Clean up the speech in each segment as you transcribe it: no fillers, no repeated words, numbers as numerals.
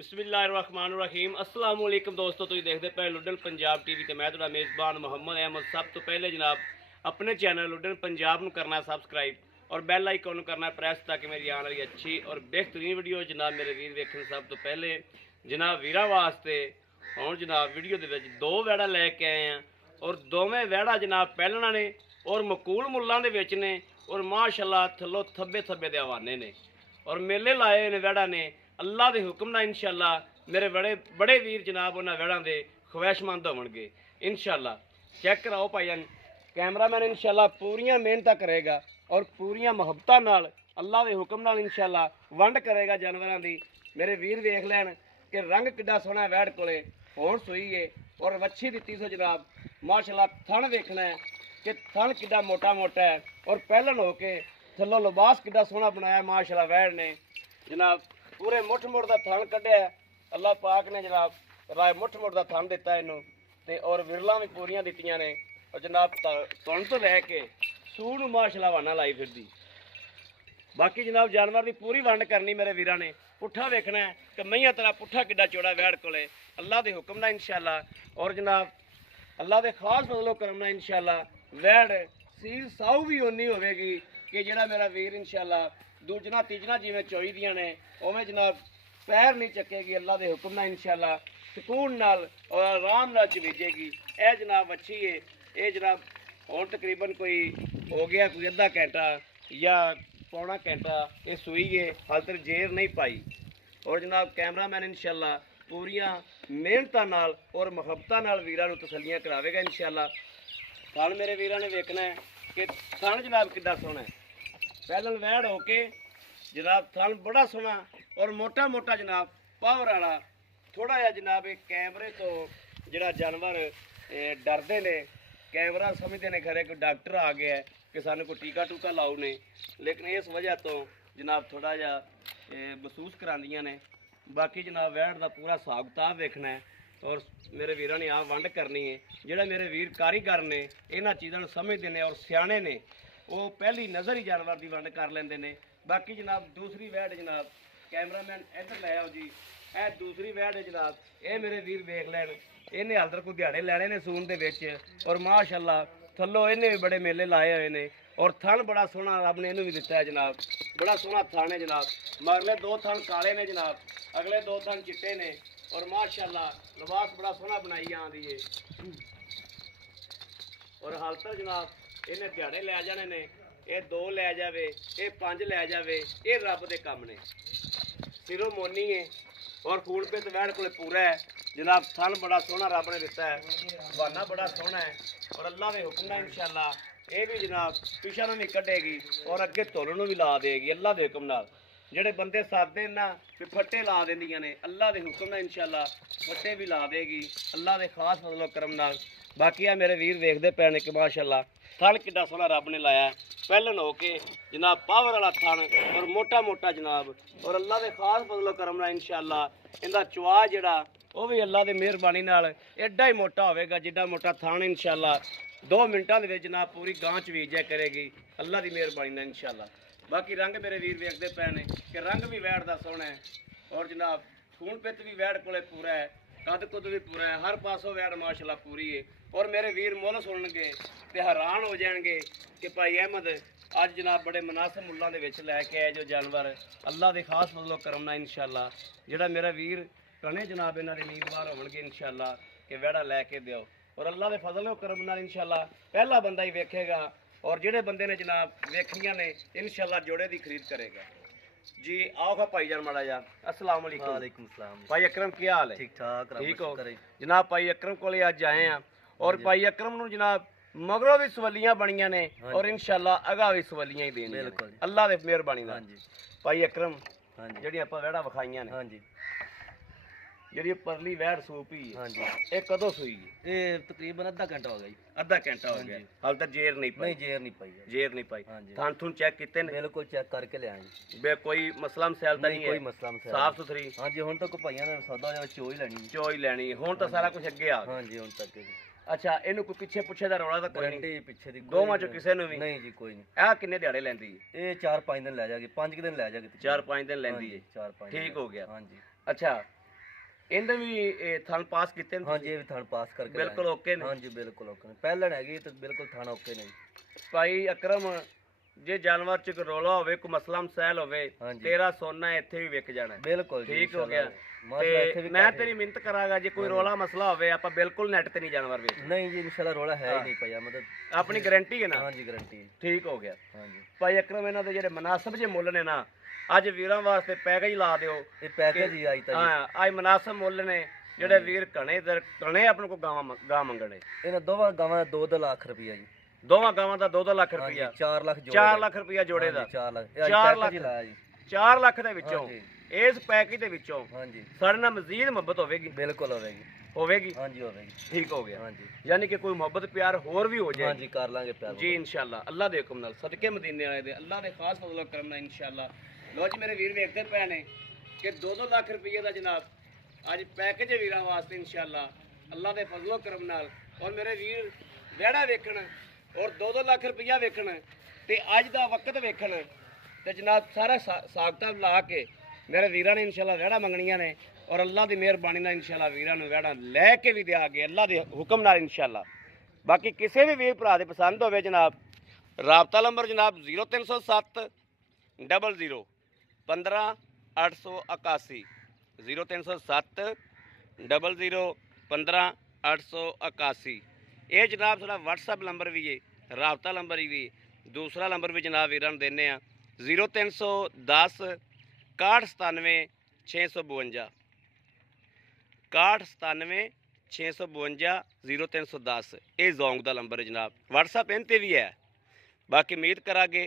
बिस्मिल्लाहिर्रहमानिर्रहीम अस्सलाम वालेकुम दोस्तों, तुम देखते पे लुडन पंजाब टीवी ते मैं तुहाडा मेज़बान मुहम्मद अहमद। सब तो पहले जनाब अपने चैनल लुडन पंजाब नूं करना सबसक्राइब और बैल आइकन नूं करना प्रेस ताकि मेरी आने वाली अच्छी और बेहतरीन वीडियो जनाब मेरे वीर वेखण। सब तो पहले जनाब वीरां वास्ते हुण जनाब वीडियो दे विच दो वैड़ा लैके आए हैं और दोवें वैड़ा जनाब पहलना ने और मकूल मुल्लां दे विच ने और माशाअल्लाह थल्लों थब्बे थब्बे दे हवाने ने और मेले लाए ने वैड़ा ने अल्लाह के हुक्म नाल इंशाअल्लाह मेरे बड़े बड़े वीर जनाब उन्होंने वैड़ा के ख्वाहिशमंद होवणगे इंशाअल्लाह। चेक कराओ भाईजान, कैमरामैन इंशाअल्लाह पूरियां मेहनत करेगा और पूरियां मुहब्बतां नाल अल्लाह के हुक्म नाल इंशाअल्लाह वंड करेगा जानवरां दी। मेरे वीर वेख लैन कि रंग किड्डा सोहना वैड़ कोले होण सूई है और वच्छी दित्ती सो जनाब। माशाअल्लाह थण वेखना है कि थण किड्डा मोटा मोटा है और पहलन हो के थल्लों लिबास किड्डा सोहना बनाया माशाअल्लाह वैड़ ने जनाब। पूरे मुठ मुठ का थण कढ़िया अल्लाह पाक ने जनाब, राय मुठ मुठ का थण दिता इनू ते और विरलां भी पूरियां दित्तियां ने और जनाब तुण तो लैके सूह नूं माशाअल्लाह वाना लाई फिरदी। बाकी जनाब जानवर की पूरी वंड करनी मेरे वीरां ने। पुट्ठा वेखना है कि मैया तेरा पुट्ठा किड्डा चौड़ा वैड़ कोले अल्लाह के हुक्म नाल इंशाअल्लाह और जनाब अल्लाह के खास फजलो करम नाल इंशाअल्लाह वैड़ सील साऊ भी उन्नी होवेगी कि जिहड़ा मेरा वीर इंशाअल्लाह दूजना तीजना जिवें चोई दियां ने उवें जनाब पैर नहीं चकेगी अल्लाह के हुक्म नाल इंशाअल्लाह सुकून नाल और आराम नाल चवीजेगी। यह जनाब अच्छी है ये जनाब हुण तकरीबन कोई हो गया कोई अद्धा घंटा या पौना घंटा ये सूई है, हाल तक जेर नहीं पाई और जनाब कैमरामैन इंशाअल्लाह पूरियां मेहनतां नाल और मुहब्बतां नाल वीरां नूं तसल्लियां करावेगा इंशाअल्लाह। थण मेरे वीरां ने वेखना है कि थण जनाब किड्डा सोहना है। पहलन वैड़ होके जनाब थन बड़ा सोहना और मोटा मोटा जनाब पावर वाला थोड़ा जहा जनाब एक कैमरे तो जरा जानवर डरते ने कैमरा समझते ने खरे कोई डॉक्टर आ गया है कि सानू कोई टीका टूका लाओ ने, लेकिन इस वजह तो जनाब थोड़ा जहा महसूस करांदियां ने। बाकी जनाब वैड़ का पूरा हिसाब किताब वेखना है और मेरे वीरों ने आ वंड करनी है। जोड़े मेरे वीर कारीगर ने इन्हां चीज़ों समझते हैं और सियाणे ने वो पहली नज़र ही जानवर की वंड कर लेंदे ने। बाकी जनाब दूसरी वैड़ जनाब कैमरामैन इधर लै आओ जी, ए दूसरी वैड़ है जनाब ये मेरे वीर वेख लैन इन्हें हाल तक कोई दिहाड़े लैने ने सून दे विच और माशाअल्लाह थल्लों इन्हें भी बड़े मेले लाए हुए ने और थन बड़ा सोहना रब ने इन्हूं भी दिता है जनाब। बड़ा सोहना थन है जनाब, मगले दो थन काले ने जनाब, अगले दो थन चिट्टे ने और माशाअल्लाह लिबास बड़ा सोहना बनाई आंदी है और हाल तक जनाब इन्हें दिहाड़े लै जाने ने, ये दो लै जावे ये पंज लै जावे ये रब दे कम ने। सिरों मोनी है और खून पे तो वैड़ को पूरा है जनाब। थन बड़ा सोहना रब ने दिता है, बहाना बड़ा सोहना है और अल्लाह के हुक्म नाल इंशाअल्लाह ये भी जनाब पिछा नूं भी कढ़ेगी और अगे तुल नूं भी ला देगी अल्लाह के हुक्म नाल। ਜਿਹੜੇ ਬੰਦੇ ਸਾਦੇ ਨਾ ਵੀ ਫੱਟੇ ਲਾ ਦਿੰਦੀਆਂ ਨੇ ਅੱਲਾ ਦੇ ਹੁਕਮ ਨਾਲ ਇਨਸ਼ਾਅੱਲਾ ਫੱਟੇ ਵੀ ਲਾ ਦੇਗੀ ਅੱਲਾ ਦੇ ਖਾਸ ਫਜ਼ਲ ਕਰਮ ਨਾਲ। ਬਾਕੀ ਆ ਮੇਰੇ ਵੀਰ ਵੇਖਦੇ ਪਏ ਨੇ ਕਿ ਮਾਸ਼ਾਅੱਲਾ ਥਣ ਕਿੱਡਾ ਸੋਹਣਾ ਰੱਬ ਨੇ ਲਾਇਆ ਪਹਿਲਨ ਹੋ ਕੇ ਜਨਾਬ ਪਾਵਰ ਵਾਲਾ ਥਣ और मोटा मोटा जनाब और अल्लाह के खास फजलो करम नाल इंशाअल्लाह इहदा चवा जिहड़ा वो भी अल्लाह की मेहरबानी नाल एडा ही मोटा होवेगा जिड्डा मोटा थण इंशाअल्लाह 2 मिनटां दे विच जनाब पूरी गां चवीजिया करेगी अल्लाह की मेहरबानी नाल इंशाअल्लाह। बाकी रंग मेरे वीर वेखते पे ने कि रंग भी वैड़ का सोहना है और जनाब खून पित भी वैड़ कोले पूरा है, कद कुद भी पूरा है, हर पासों वैड़ माशाअल्लाह पूरी है और मेरे वीर मुल सुनगे तो हैरान हो जाएंगे कि भाई अहमद अज जनाब बड़े मुनासिब मुल्लां दे विच लैके आए जो जानवर अल्लाह के खास फजलो करम नाल इंशाअल्लाह। जिहड़ा मेरा वीर कने जनाब इन्हां दे उम्मीदवार होणगे इंशाअल्लाह कि वैड़ा लैके दिओ और अल्लाह के फजलो करम नाल इंशाअल्लाह पहला बंदा ही वेखेगा और जिहड़े बंदे ने जनाब वेखियां ने इंशाअल्लाह जोड़े की खरीद करेगा जी। आओ खा भाई जान माड़ा यार अस्सलाम वालेकुम। वालेकुम सलाम भाई अकरम क्या हाल है? ठीक ठाक ठीक हो जनाब। भाई अकरम को अज आए हैं और भाई अकरम नूं जनाब मगरों भी सवलियां बनियां ने और इंशाअल्लाह अगा भी सवलियां ही देनियां ने अल्लाह दे मेहरबानी नाल। भाई अकरम जिहड़ी आपां वैड़ा विखाईयां ने हां जी जिहड़ी परली वैड़ सूप ही हां जी ये कदों सूई है? ये तकरीबन आधा घंटा हो गया जी। आधा घंटा हो गया हाल तक जेर नहीं पाई? नहीं जेर नहीं पाई जेर नहीं पाई। हां जी थान थून चेक किते ने? बिल्कुल चेक करके ले आए जी। बे कोई मसला मसैल तो नहीं है? कोई मसला मसला साफ सुथरी? हां जी हुण तक भाइयों ने सौदा जो चो ही लेनी चो ही लेनी हुण तो सारा कुछ अगे आ गया। हां जी हुण तक अच्छा इनू कोई पिछे पुछे दा रौला तो कोई नहीं? गारंटी पीछे दी दोवां चो किसे नु भी नहीं जी कोई नहीं। आ किन्ने दिहाड़े लैंदी है? ये 4-5 दिन ले जाएगी, 5 दिन ले जाएगी, 4-5 दिन लैंदी है। 4-5 ठीक हो गया। हां जी अच्छा ਇਹਦੇ ਵੀ ਥਣ ਪਾਸ ਕੀਤੇ ਨੇ ਹਾਂਜੀ ਇਹ ਵੀ ਥਣ ਪਾਸ ਕਰਕੇ ਬਿਲਕੁਲ ਲਿਆਏ। ਓਕੇ ਨੇ ਹਾਂਜੀ ਬਿਲਕੁਲ ਓਕੇ ਨੇ। ਪਹਿਲਣ ਹੈਗੀ ਤੇ ਬਿਲਕੁਲ ਥਣ ਓਕੇ ਨੇ ਜੀ। ਭਾਈ ਅਕਰਮ ਜੇ ਜਾਨਵਰ ਚ ਕੋਈ ਰੌਲਾ ਹੋਵੇ ਕੋਈ ਮਸਲਾ ਮਸੈਲ ਹੋਵੇ ਹਾਂਜੀ। ਤੇਰਾ ਸੋਨਾ ਇੱਥੇ ਵੀ ਵਿਕ ਜਾਣਾ ਬਿਲਕੁਲ ਜੀ, ਠੀਕ ਹੋ ਗਿਆ। ਮਾਸ਼ਾਅੱਲਾ ਇੱਥੇ ਤੇ ਵੀ ਮੈਂ ਕਾਫੀ- ਤੇਰੀ ਮਿਹਨਤ ਕਰਾਂਗਾ ਜੇ ਕੋਈ ਰੌਲਾ ਮਸਲਾ ਹੋਵੇ ਆਪਾਂ ਬਿਲਕੁਲ ਨੈਟ ਤੇ ਨਹੀਂ ਜਾਨਵਰ ਵੇਚ ਨਹੀਂ ਜੀ ਇਨਸ਼ਾਅੱਲਾ ਰੋਲਾ ਹੈ ਹੀ ਨਹੀਂ ਪਿਆ ਮਤਲਬ ਆਪਣੀ ਗਾਰੰਟੀ ਹੈ ਨਾ ਹਾਂਜੀ ਗਾਰੰਟੀ ਠੀਕ ਹੋ ਗਿਆ ਹਾਂਜੀ। ਭਾਈ ਅਕਰਮ ਇਹਨਾਂ ਦੇ ਜਿਹੜੇ ਮੁਨਾਸਬ ਜੇ ਮੁੱਲ ਨੇ ਨਾ ਅੱਜ ਵੀਰਾਂ ਵਾਸਤੇ ਪੈਕੇਜ ਲਾ ਦਿਓ ਇਹ ਪੈਕੇਜ ਹੀ ਆਈ ਤਾਂ ਜੀ। ਹਾਂ ਅੱਜ ਮੁਨਾਸਬ ਮੁੱਲ ਨੇ ਜਿਹੜੇ ਵੀਰ ਘਣੇ ਆਪਣੇ ਕੋ ਗਾਂ ਮੰਗਣੇ ਇਹਨਾਂ ਦੋਵਾਂ ਗਾਵਾਂ ਦਾ 2 ਲੱਖ ਰੁਪਈਆ ਜੀ। ਦੋਵਾਂ ਗਾਵਾਂ ਦਾ 2 ਲੱਖ ਹਾਂਜੀ ਰੁਪਇਆ 4 ਲੱਖ ਜੋੜੇ 4 ਲੱਖ ਰੁਪਇਆ ਜੋੜੇ ਦਾ 4 ਲੱਖ ਇਹ 4 ਪੈਕੇਜ ਹੀ ਲਾਇਆ ਜੀ। 4 ਲੱਖ ਦੇ ਵਿੱਚੋਂ ਹਾਂਜੀ। ਇਸ ਪੈਕੇਜ ਦੇ ਵਿੱਚੋਂ ਹਾਂਜੀ ਸਾਡੇ ਨਾਲ ਮਜ਼ੀਦ ਮੁਹੱਬਤ ਹੋਵੇਗੀ ਬਿਲਕੁਲ ਹੋਵੇਗੀ। ਹੋਵੇਗੀ ਹਾਂਜੀ ਹੋਵੇਗੀ। ਠੀਕ ਹੋ ਗਿਆ ਹਾਂਜੀ ਯਾਨੀ ਕਿ ਕੋਈ ਮੁਹੱਬਤ ਪਿਆਰ ਹੋਰ ਵੀ ਹੋ ਜਾਏ ਹਾਂਜੀ ਕਰ ਲਾਂਗੇ ਪਿਆਰ ਜੀ ਇਨਸ਼ਾਅੱਲਾ ਅੱਲਾਹ ਦੇ ਹੁਕਮ ਨਾਲ ਸਦਕੇ ਮਦੀਨੇ ਵਾਲੇ ਦੇ ਅੱਲਾਹ ਦੇ ਖਾਸ ਫਜ਼ਲ ਕਰਮ ਨਾਲ ਇਨਸ਼ਾਅੱਲਾ। ਲੋ ਜੀ ਮੇਰੇ ਵੀਰ ਵੇਖਦੇ ਪਏ ਨੇ ਕਿ 2-2 ਲੱਖ ਰੁਪਏ ਦਾ ਜਨਾਬ ਅੱਜ ਪੈਕੇਜ ਹੈ ਵੀਰਾਂ ਵਾਸਤੇ ਇਨਸ਼ਾਅੱਲਾ ਅੱਲਾਹ ਦੇ ਫਜ਼ਲ ਕਰਮ ਨਾਲ। ਔਰ ਮੇਰੇ ਵੀਰ ਵਿਹੜਾ ਵੇਖਣ ਔਰ 2-2 ਲੱਖ ਰੁਪਇਆ ਵੇਖਣ ਤੇ ਅੱਜ ਦਾ ਵਕਤ ਵੇਖਣ ਤੇ ਜਨਾਬ ਸਾਰਾ ਸਾਖਤਾ ਲਾ ਕੇ ਮੇਰੇ ਵੀਰਾਂ ਨੇ ਇਨਸ਼ਾਅੱਲਾ ਵਿਹੜਾ ਮੰਗਣੀਆਂ ਨੇ ਔਰ ਅੱਲਾਹ ਦੀ ਮਿਹਰਬਾਨੀ ਨਾਲ ਇਨਸ਼ਾਅੱਲਾ ਵੀਰਾਂ ਨੂੰ ਵਿਹੜਾ ਲੈ ਕੇ ਵੀ ਦਿਆਂਗੇ ਅੱਲਾਹ ਦੇ ਹੁਕਮ ਨਾਲ ਇਨਸ਼ਾਅੱਲਾ। ਬਾਕੀ ਕਿਸੇ ਵੀ ਵੀਰ ਭਰਾ ਦੇ ਪਸੰਦ ਹੋਵੇ ਜਨਾਬ ਰਾਬਤਾ ਨੰਬਰ ਜਨਾਬ 0307 00 15 881 0307 00 15 881 ਇਹ ਜਨਾਬ ਸਾਡਾ WhatsApp ਨੰਬਰ ਵੀ ਹੈ ਰਾਬਤਾ ਨੰਬਰ ਵੀ ਦੂਸਰਾ ਨੰਬਰ ਵੀ ਜਨਾਬ ਵੀਰਾਂ ਨੂੰ ਦਿੰਦੇ ਆ 0310 6197 652 6197 652 0310 ਇਹ ਜ਼ੋਂਗ ਦਾ ਨੰਬਰ ਹੈ ਜਨਾਬ। WhatsApp ਇਹਨਾਂ ਤੇ ਵੀ ਹੈ। ਬਾਕੀ ਉਮੀਦ ਕਰਾਂਗੇ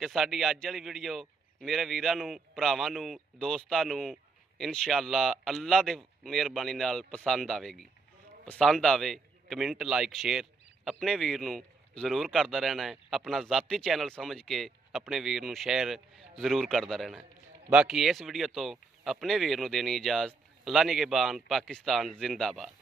ਕਿ ਸਾਡੀ ਅੱਜ ਵਾਲੀ ਵੀਡੀਓ ਮੇਰੇ ਵੀਰਾਂ ਨੂੰ ਭਰਾਵਾਂ ਨੂੰ ਦੋਸਤਾਂ ਨੂੰ ਇਨਸ਼ਾਅੱਲਾ ਅੱਲਾ ਦੇ ਮਿਹਰਬਾਨੀ ਨਾਲ ਪਸੰਦ ਆਵੇਗੀ। ਪਸੰਦ ਆਵੇ ਕਮੈਂਟ ਲਾਈਕ ਸ਼ੇਅਰ ਆਪਣੇ ਵੀਰ ਨੂੰ ਜ਼ਰੂਰ ਕਰਦਾ ਰਹਿਣਾ ਹੈ। ਆਪਣਾ ਜ਼ਾਤੀ ਚੈਨਲ ਸਮਝ ਕੇ ਆਪਣੇ ਵੀਰ ਨੂੰ ਸ਼ੇਅਰ ਜ਼ਰੂਰ ਕਰਦਾ ਰਹਿਣਾ ਹੈ। ਬਾਕੀ ਇਸ ਵੀਡੀਓ ਤੋਂ ਆਪਣੇ ਵੀਰ ਨੂੰ ਦੇਣੀ ਇਜਾਜ਼ਤ। ਅੱਲਾ ਨਿਗਹਿਬਾਨ ਪਾਕਿਸਤਾਨ ਜ਼ਿੰਦਾਬਾਦ।